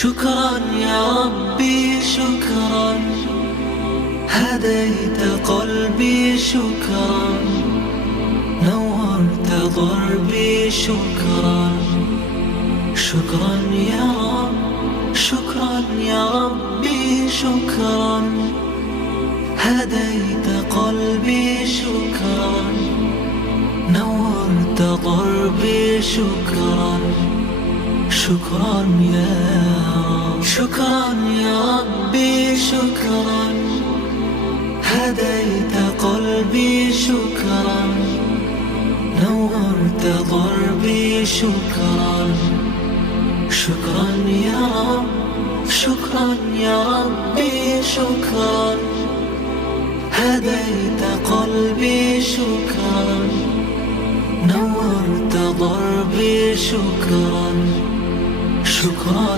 شكرا يا ربي شكرا، هديت قلبي شكرا، نورت ضربي شكرا. شكرا يا رب، شكرا يا ربي شكرا، هديت قلبي شكرا، نورت ضربي شكرا. شكرا يا رب، شكرا يا ربي شكرا، هديت قلبي شكرا، نورت ضربي شكرا. شكرا يا رب، شكرا يا ربي شكرا، هديت قلبي شكرا، نورت ضربي شكرا. شكرا